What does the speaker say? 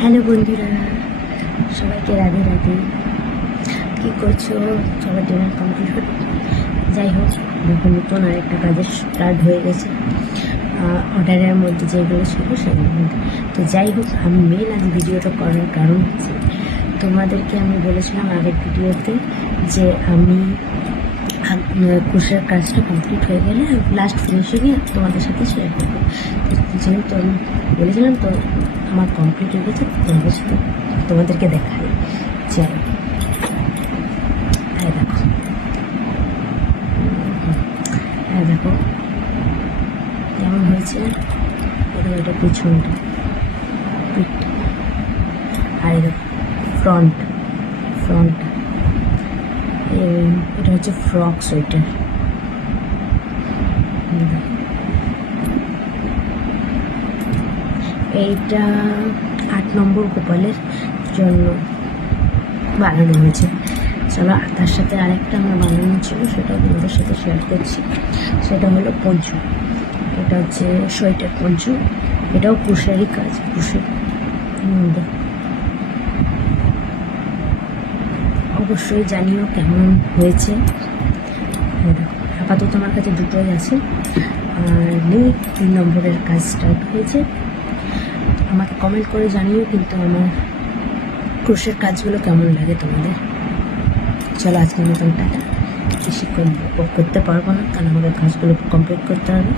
Hello বন্ধুরা, সবাইকে রাধে রাধে। কী করছো? সবার ডিনার কমপ্লিট হলো? যাই হোক, দেখো নতুন আরেকটা কাজের স্টার্ট হয়ে গেছে। অর্ডারের মধ্যে যেগুলো ছিল সেগুলোর মধ্যে। তো যাই হোক, আমি মেন আজ ভিডিওটা করার কারণ হচ্ছে তোমাদেরকে আমি বলেছিলাম আগের ভিডিওতে যে আমি কোর্সের কাজটা কমপ্লিট হয়ে গেলে লাস্ট ফিনিশিংয়ে তোমাদের সাথে শেয়ার করবো। যেহেতু আমি বলেছিলাম, তো আমার কমপ্লিট হয়ে গেছে, তোমাদেরকে দেখাই। যাই, হ্যাঁ দেখো, হ্যাঁ দেখো কেমন হয়েছে। এটা পিছনটা, পিঠটা, আর দেখো ফ্রন্টটা। এটা হচ্ছে ফ্রক সোয়েটার। এইটা 8 নম্বর গোপালের জন্য বানানো হয়েছে। চলো, তার সাথে আরেকটা আমার বানানো ছিল, সেটা তোমাদের সাথে শেয়ার করছি। সেটা হলো পঞ্চু। এটা হচ্ছে সোয়েটার পঞ্চু। এটাও কুশেরই কাজ, কুশের মধ্যে। অবশ্যই জানিও কেমন হয়েছে। দেখো, আপাতত আমার কাছে দুটোই আছে, আর নেই 3 নম্বরের কাজ স্টার্ট হয়েছে। আমাকে কমেন্ট করে জানিও কিন্তু আমার ক্রোশের কাজগুলো কেমন লাগে তোমাদের। চলো, আজকের মতন টাটা। বেশিক্ষণ করতে পারবো না, কারণ আমাকে কাজগুলো কমপ্লিট করতে হবে।